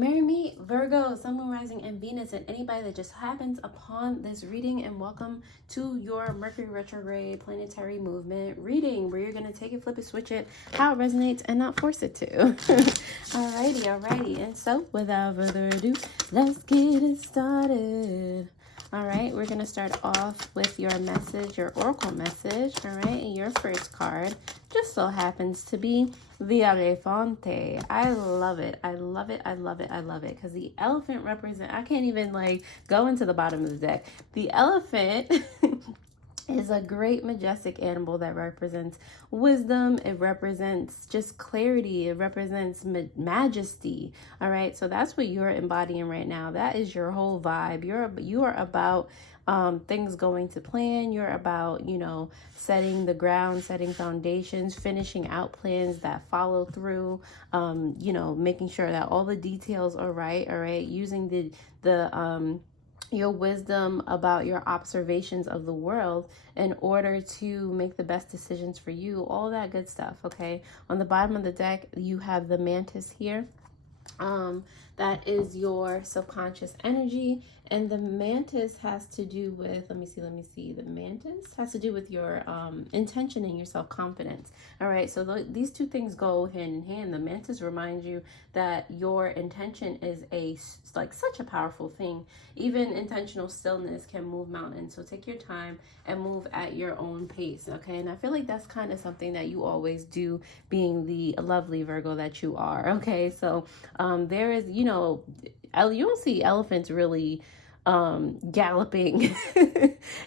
Marry me, Virgo, Sun, Moon, Rising, and Venus, and anybody that just happens upon this reading, and welcome to your Mercury Retrograde Planetary Movement reading, where you're going to take it, flip it, switch it, how it resonates, and not force it to. Alrighty. And so, without further ado, let's get it started. All right, we're going to start off with your message, your oracle message. All right, and your first card just so happens to be the Elefante. I love it. Because the elephant represents, I can't even like go into the bottom of the deck. The elephant is a great majestic animal that represents wisdom. It represents just clarity. It represents majesty. All right, so that's what you're embodying right now. That is your whole vibe. You are about things going to plan. You're about, setting the ground, setting foundations, finishing out plans that follow through, making sure that all the details are right. All right, using your wisdom about your observations of the world in order to make the best decisions for you, all that good stuff. Okay, on the bottom of the deck you have the mantis here. That is your subconscious energy, and the mantis has to do with, let me see, the mantis has to do with your intention and your self-confidence. All right, so these two things go hand in hand. The mantis reminds you that your intention is such a powerful thing. Even intentional stillness can move mountains, so take your time and move at your own pace. Okay, and I feel like that's kind of something that you always do, being the lovely Virgo that you are. Okay, so there is, you don't see elephants really galloping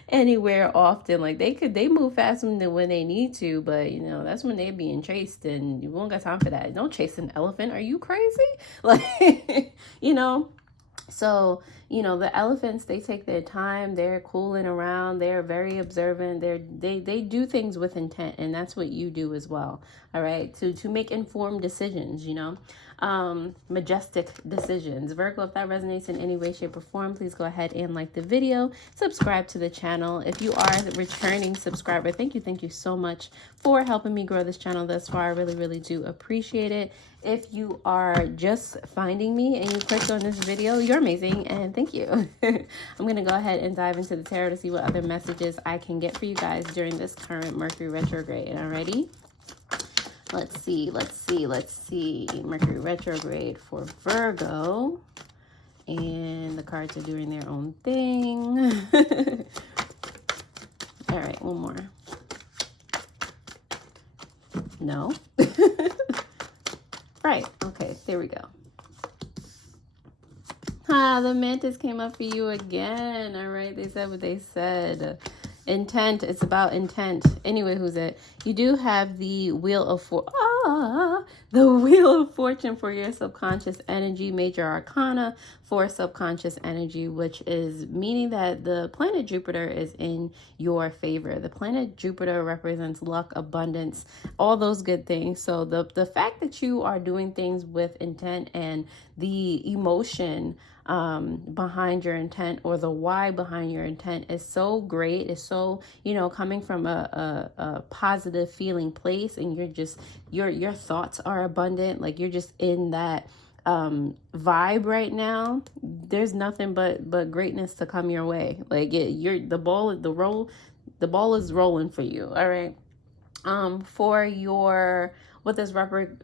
anywhere often. Like they move fast when they need to, but that's when they're being chased, and you won't got time for that. Don't chase an elephant. Are you crazy? Like, so, the elephants, they take their time. They're cooling around. They're very observant. They do things with intent, and that's what you do as well. All right, to make informed decisions, majestic decisions. Virgo, if that resonates in any way, shape, or form, please go ahead and like the video, subscribe to the channel. If you are a returning subscriber, thank you so much for helping me grow this channel thus far. I really do appreciate it. If you are just finding me and you clicked on this video, you're amazing, and thank you. I'm going to go ahead and dive into the tarot to see what other messages I can get for you guys during this current Mercury retrograde. Alrighty? Let's see. Mercury retrograde for Virgo. And the cards are doing their own thing. All right, one more. No. Right. Okay, there we go. The mantis came up for you again. All right, they said what they said. Intent. It's about intent. Anyway, who's it? You do have the Wheel of Fortune for your subconscious energy, Major Arcana for subconscious energy, which is meaning that the planet Jupiter is in your favor. The planet Jupiter represents luck, abundance, all those good things. So the fact that you are doing things with intent and the emotion behind your intent, or the why behind your intent, is so great. It's so, coming from a positive feeling place, and you're just, your thoughts are abundant. Like, you're just in that vibe right now. There's nothing but greatness to come your way. Like, the ball is rolling for you. All right. For your, what this retrograde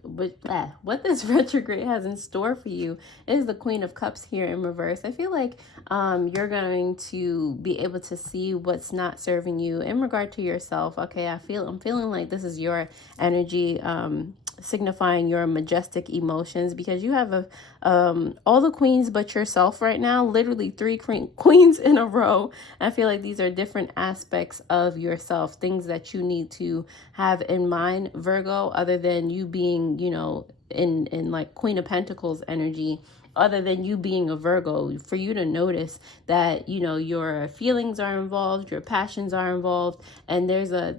has in store for you is the Queen of Cups here in reverse. I feel like you're going to be able to see what's not serving you in regard to yourself. Okay, I'm feeling like this is your energy, signifying your majestic emotions, because you have all the queens but yourself right now, literally 3 queens in a row. I feel like these are different aspects of yourself, things that you need to have in mind, Virgo, other than you being, in like Queen of Pentacles energy, other than you being a Virgo, for you to notice that, your feelings are involved, your passions are involved, and there's a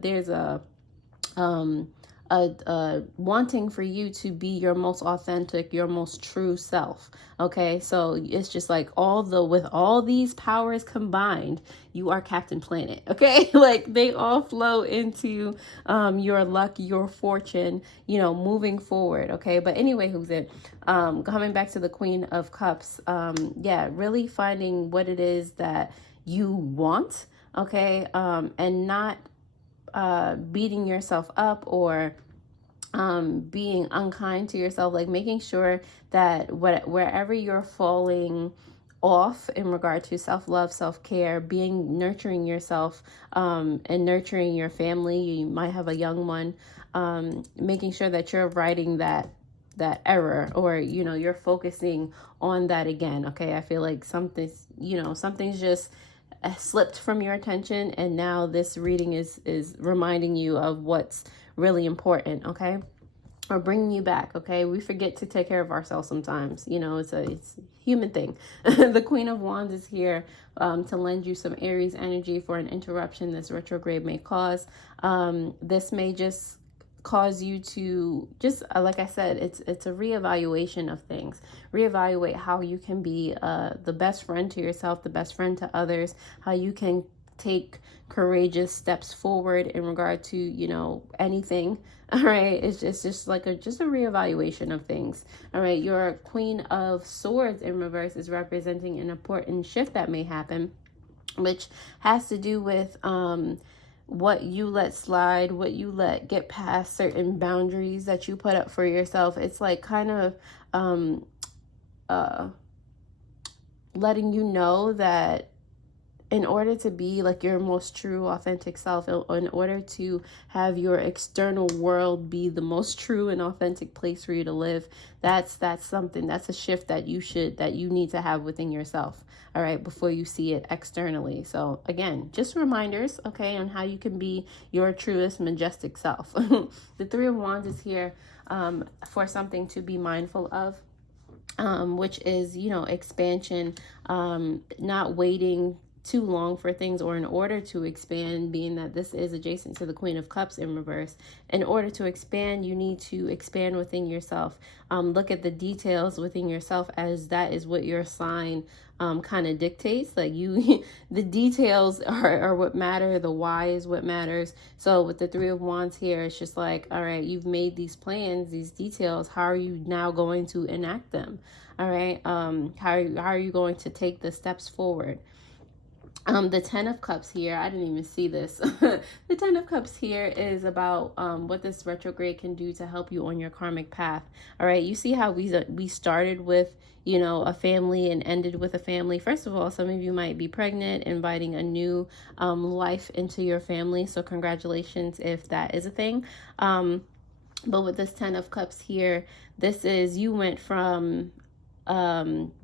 wanting for you to be your most authentic, your most true self. Okay, so it's just like with all these powers combined, you are Captain Planet. Okay, like they all flow into your luck, your fortune, you know, moving forward. Okay, but anyway, who's it? Coming back to the Queen of Cups. Yeah, really finding what it is that you want. Okay, and not beating yourself up or being unkind to yourself, like making sure that wherever you're falling off in regard to self-love, self-care, nurturing yourself, and nurturing your family. You might have a young one, making sure that you're righting that error, or, you know, you're focusing on that again. Okay, I feel like something's just slipped from your attention, and now this reading is reminding you of what's really important. Okay, or bringing you back. Okay, we forget to take care of ourselves sometimes. You know, it's a human thing. The Queen of Wands is here to lend you some Aries energy for an interruption this retrograde may cause. This may just cause you to just, like I said, it's a reevaluation of things. Reevaluate how you can be the best friend to yourself, the best friend to others, how you can take courageous steps forward in regard to, you know, anything. All right, it's just like a reevaluation of things. All right, your Queen of Swords in reverse is representing an important shift that may happen, which has to do with what you let slide, what you let get past, certain boundaries that you put up for yourself. It's like kind of letting you know that in order to be like your most true, authentic self, in order to have your external world be the most true and authentic place for you to live, that's a shift that you need to have within yourself. All right, before you see it externally. So again, just reminders, okay, on how you can be your truest, majestic self. The Three of Wands is here for something to be mindful of, which is, you know, expansion, not waiting too long for things, or in order to expand, being that this is adjacent to the Queen of Cups in reverse, in order to expand, you need to expand within yourself. Look at the details within yourself, as that is what your sign kind of dictates. Like the details are what matter, the why is what matters. So with the Three of Wands here, it's just like, all right, you've made these plans, these details, how are you now going to enact them? All right, how are you going to take the steps forward? The Ten of Cups here, I didn't even see this. The Ten of Cups here is about what this retrograde can do to help you on your karmic path. All right, you see how we started with, you know, a family and ended with a family. First of all, some of you might be pregnant, inviting a new life into your family. So congratulations if that is a thing. But with this Ten of Cups here, this is, you went from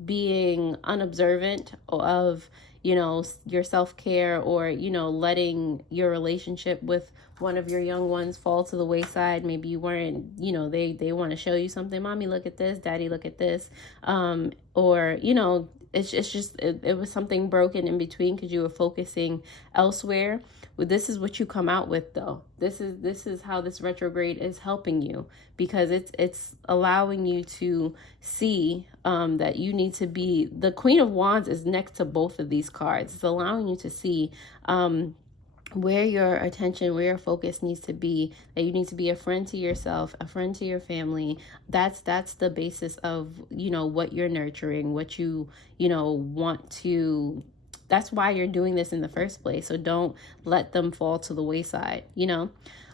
being unobservant of, you know, your self-care, or, you know, letting your relationship with one of your young ones fall to the wayside. Maybe you weren't, you know, they want to show you something. Mommy, look at this. Daddy, look at this. Or, you know, it's just, it was something broken in between because you were focusing elsewhere. Well, this is what you come out with, though. This is how this retrograde is helping you, because it's allowing you to see that you need to be, the Queen of Wands is next to both of these cards. It's allowing you to see where your attention, where your focus needs to be, that you need to be a friend to yourself, a friend to your family. That's the basis of, you know, what you're nurturing, what you know, want to. That's why you're doing this in the first place. So don't let them fall to the wayside, you know.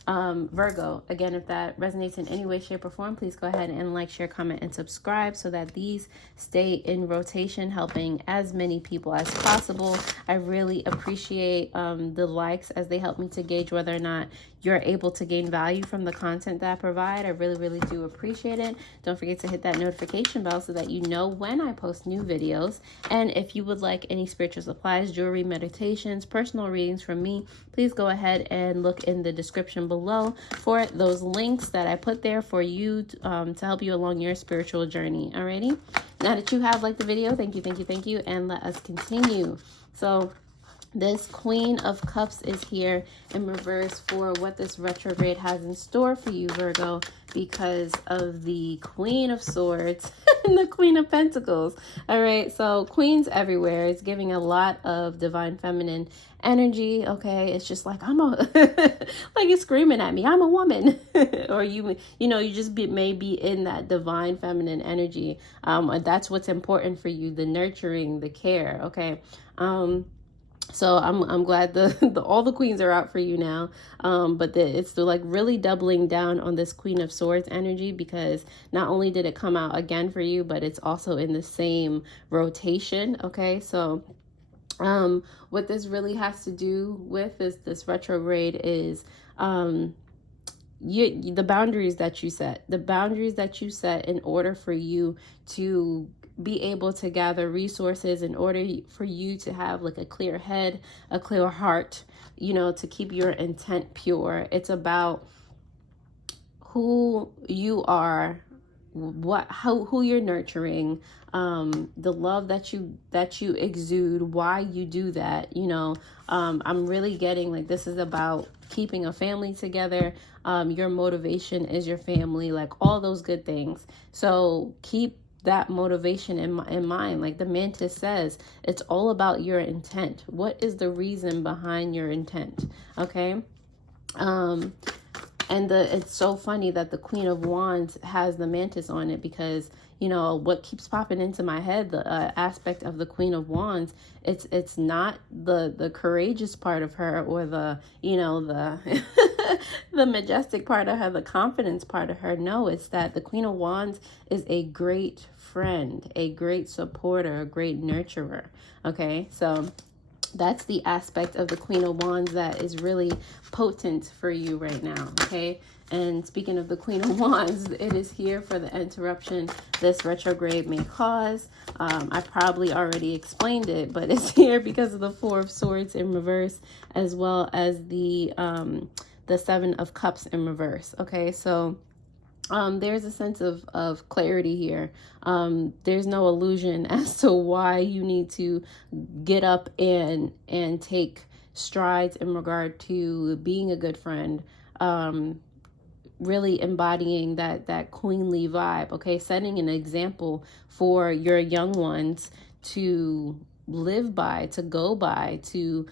Virgo, again, if that resonates in any way, shape, or form, please go ahead and like, share, comment, and subscribe so that these stay in rotation, helping as many people as possible. I really appreciate the likes, as they help me to gauge whether or not you're able to gain value from the content that I provide. I really, really do appreciate it. Don't forget to hit that notification bell so that you know when I post new videos. And if you would like any spiritual supplies, jewelry, meditations, personal readings from me, please go ahead and look in the description below for those links that I put there for you to help you along your spiritual journey. Alrighty, now that you have liked the video, thank you, and let us continue. So This Queen of Cups is here in reverse for what this retrograde has in store for you, Virgo, because of the Queen of Swords and the Queen of Pentacles. All right, so queens everywhere. It's giving a lot of divine feminine energy. Okay, it's just like, I'm a like it's screaming at me, I'm a woman. Or you know, you just may be in that divine feminine energy. That's what's important for you, the nurturing, the care. Okay. So I'm glad all the queens are out for you now. But it's like really doubling down on this Queen of Swords energy, because not only did it come out again for you, but it's also in the same rotation. Okay, so what this really has to do with this retrograde is the boundaries that you set, in order for you to be able to gather resources, in order for you to have like a clear head, a clear heart, you know, to keep your intent pure. It's about who you are, who you're nurturing, the love that you exude, why you do that. You know, I'm really getting like this is about keeping a family together. Your motivation is your family, like all those good things. So keep that motivation in mind. Like the mantis says, it's all about your intent. What is the reason behind your intent? Okay. And it's so funny that the Queen of Wands has the mantis on it, because you know what keeps popping into my head, the aspect of the Queen of Wands, it's not the courageous part of her, or the, you know, the the majestic part of her, the confidence part of her. No, it's that the Queen of Wands is a great friend, a great supporter, a great nurturer. Okay, so that's the aspect of the Queen of Wands that is really potent for you right now. Okay, and speaking of the Queen of Wands, it is here for the interruption this retrograde may cause. I probably already explained it, but it's here because of the Four of Swords in reverse, as well as the Seven of Cups in reverse. Okay, so there's a sense of clarity here. There's no illusion as to why you need to get up and take strides in regard to being a good friend, really embodying that queenly vibe. Okay, setting an example for your young ones to live by, to go by, to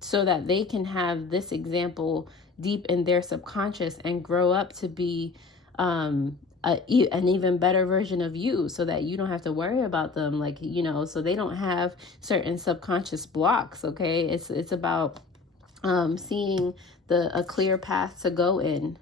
so that they can have this example deep in their subconscious and grow up to be an even better version of you, so that you don't have to worry about them, like, you know, so they don't have certain subconscious blocks. Okay, it's about seeing a clear path to go in.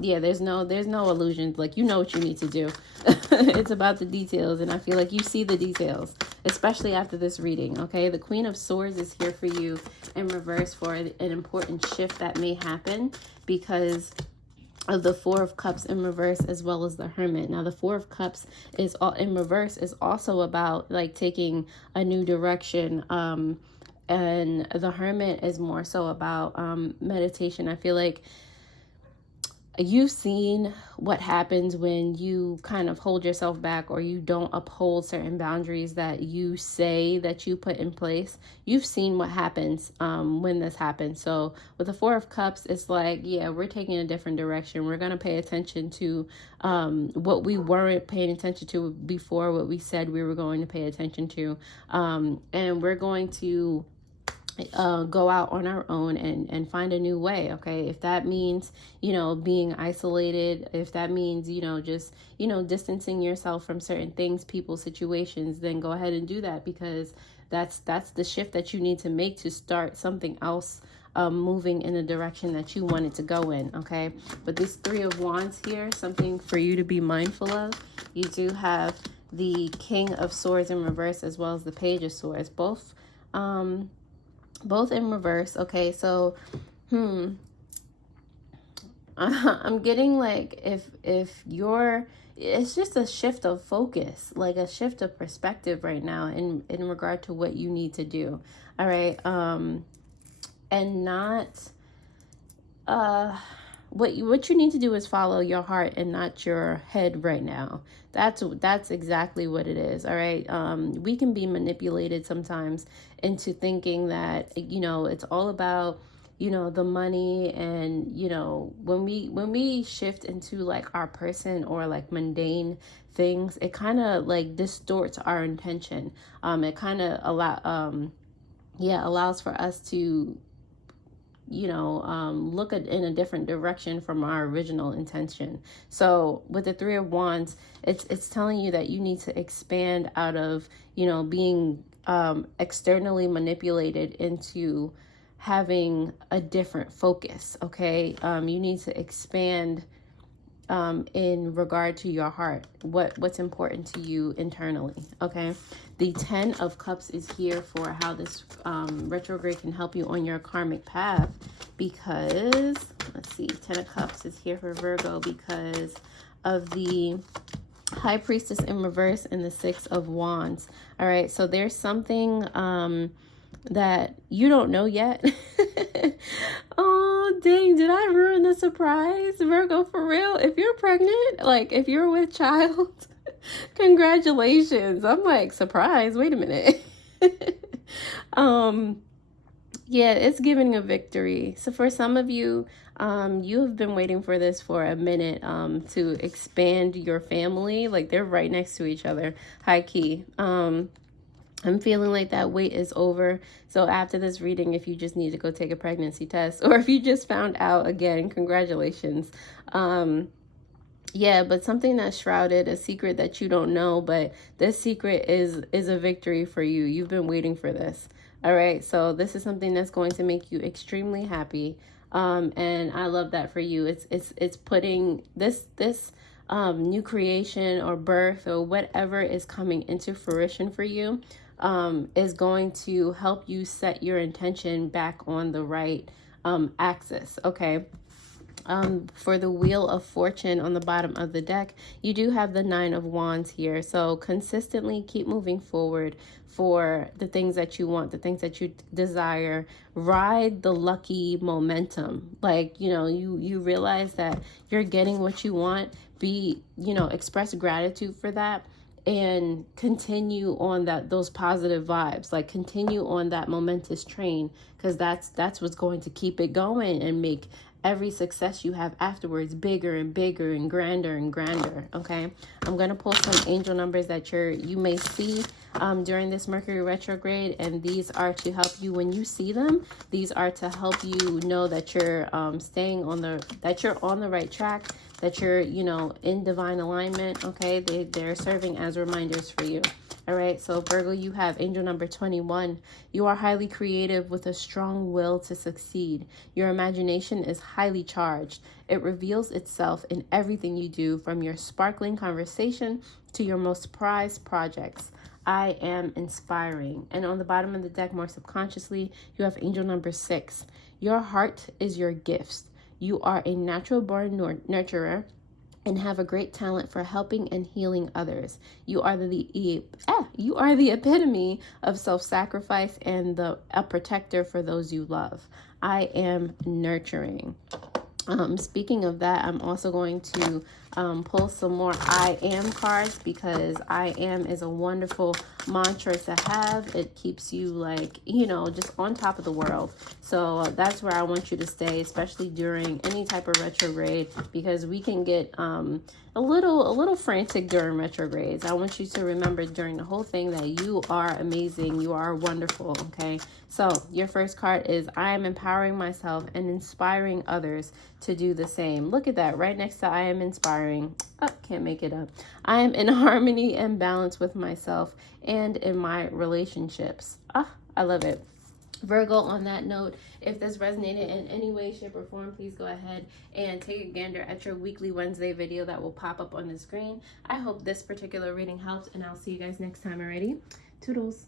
Yeah, there's no illusions. Like, you know what you need to do. It's about the details, and I feel like you see the details, especially after this reading. Okay, the Queen of Swords is here for you in reverse for an important shift that may happen because of the Four of Cups in reverse, as well as the Hermit. Now, the Four of Cups is all in reverse, is also about like taking a new direction. And the Hermit is more so about meditation. I feel like you've seen what happens when you kind of hold yourself back, or you don't uphold certain boundaries that you say that you put in place. You've seen what happens when this happens. So with the Four of Cups, it's like, yeah, we're taking a different direction. We're going to pay attention to what we weren't paying attention to before, what we said we were going to pay attention to. And we're going to go out on our own and find a new way. Okay, if that means, you know, being isolated, if that means, you know, just, you know, distancing yourself from certain things, people, situations, then go ahead and do that, because that's the shift that you need to make to start something else moving in the direction that you want it to go in. Okay, but this Three of Wands here, something for you to be mindful of. You do have the King of Swords in reverse, as well as the Page of Swords, both in reverse. Okay, so I'm getting like if you're, it's just a shift of focus, like a shift of perspective right now in regard to what you need to do. All right, and not what you need to do is follow your heart and not your head right now. That's exactly what it is. All right. We can be manipulated sometimes into thinking that, you know, it's all about, you know, the money. And, you know, when we shift into like our person or like mundane things, it kind of like distorts our intention. It kind of allows for us to, you know, look in a different direction from our original intention. So with the Three of Wands, it's telling you that you need to expand out of, you know, being externally manipulated into having a different focus. Okay. You need to expand in regard to your heart, what's important to you internally. Okay. The 10 of Cups is here for how this retrograde can help you on your karmic path, because let's see, 10 of Cups is here for Virgo because of the High Priestess in reverse and the 6 of Wands. All right, so there's something that you don't know yet. Oh, dang, did I ruin the surprise? Virgo, for real? If you're pregnant, like if you're with child, congratulations. I'm like, surprise, wait a minute. Yeah, it's giving a victory. So for some of you, you have been waiting for this for a minute, to expand your family. Like they're right next to each other, high key. I'm feeling like that wait is over. So after this reading, if you just need to go take a pregnancy test, or if you just found out, again, congratulations. Yeah, but something that's shrouded, a secret that you don't know, but this secret is a victory for you. You've been waiting for this. All right, so this is something that's going to make you extremely happy. And I love that for you. It's putting this new creation or birth or whatever is coming into fruition for you, is going to help you set your intention back on the right axis. Okay. For the Wheel of Fortune on the bottom of the deck, you do have the 9 of Wands here. So consistently keep moving forward for the things that you want, the things that you desire. Ride the lucky momentum. Like, you know, you realize that you're getting what you want. Express gratitude for that, and continue on those positive vibes. Like continue on that momentous train, because that's what's going to keep it going and make every success you have afterwards bigger and bigger and grander and grander. Okay, I'm gonna pull some angel numbers that you may see during this Mercury retrograde, and these are to help you when you see them. These are to help you know that you're you're on the right track, that you're, you know, in divine alignment. Okay, they're serving as reminders for you. All right, so Virgo, you have angel number 21. You are highly creative with a strong will to succeed. Your imagination is highly charged. It reveals itself in everything you do, from your sparkling conversation to your most prized projects. I am inspiring. And on the bottom of the deck, more subconsciously, you have angel number 6. Your heart is your gifts. You are a natural born nurturer and have a great talent for helping and healing others. You are the epitome of self-sacrifice and a protector for those you love. I am nurturing. Speaking of that, I'm also going to pull some more I am cards, because I am is a wonderful mantra to have. It keeps you, like, you know, just on top of the world. So that's where I want you to stay, especially during any type of retrograde, because we can get a little frantic during retrogrades. I want you to remember during the whole thing that you are amazing, you are wonderful. Okay, so your first card is I am empowering myself and inspiring others to do the same. Look at that, right next to I am inspiring. Oh, can't make it up. I am in harmony and balance with myself and in my relationships. I love it. Virgo, on that note, if this resonated in any way, shape, or form, please go ahead and take a gander at your weekly Wednesday video that will pop up on the screen. I hope this particular reading helps, and I'll see you guys next time. Alrighty, toodles.